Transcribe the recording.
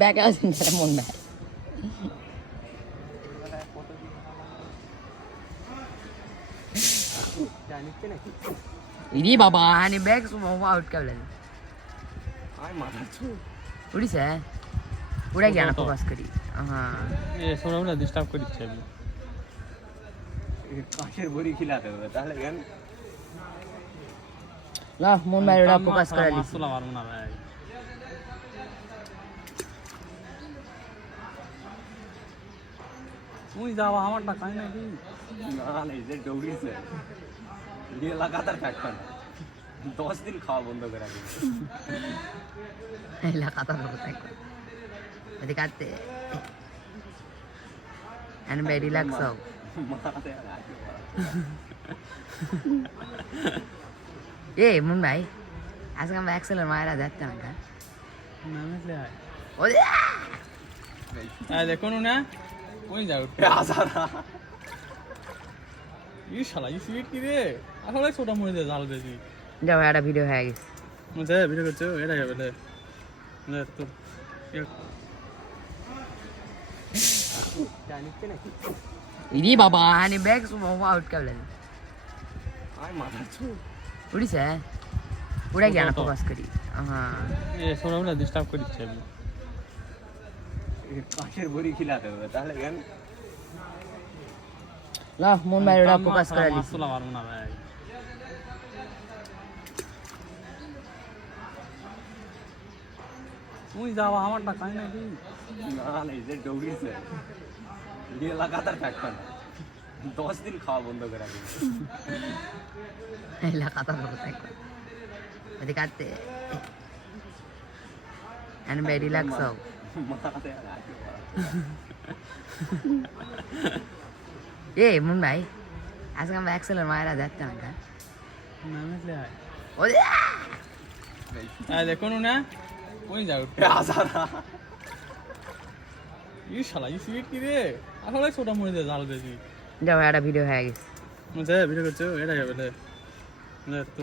bag আছে না মন bag ini baba ini bag semua out kalian udah sih udah jangan fokus kiri ये सोना ना डिस्टर्ब कर दिच्छे अभी काशेर बोरी खिलाते हो ताहले गान lah mon bag udah fokus kali मासुला मारू ना भाई मुई जावा हमार टा काई नहीं ना नहीं जे डोगरी से ये लगातार पैक कर 10 दिन खाओ बंद करा दे lah kata berapa jadi kate and very relax so eh mon bhai আজকে আমরা এক্সেলের মায়েরা দেখতে না ना मतलब है ও आ देखो ना कोई जाओ आजारा ये शाला ये स्वीट की रे আসলে ছোট মরে দে জাল দেছি যাও একটা ভিডিও হয়ে গেছে মজা ভিডিও করছো এটা কে বলে না তো ini baba ini bag semua out kalian आय माथा छु udah sih udah jangan fokus kiri ये सोना ना डिस्टर्ब कर दिच्छे अभी काशेर बोरी खिलाते हो ताहले गान lah mon bag udah fokus kali मासुला मारू ना भाई मुई जावा हमार टा काई नहीं ना नहीं जे डोगरी से ये लगातार पैक कर 10 दिन खाओ बंद करा दे lah kata berapa jadi kate and very relax so eh mon bhai আজকে আমরা এক্সেলের মায়েরা দেখতে না ना मतलब है ও आ देखो ना कोई जाओ आजारा ये शाला ये स्वीट की रे আসলে ছোট মরে দে জাল দেছি যাও একটা ভিডিও হয়ে গেছে মজা ভিডিও করছো এটা কে বলে না তো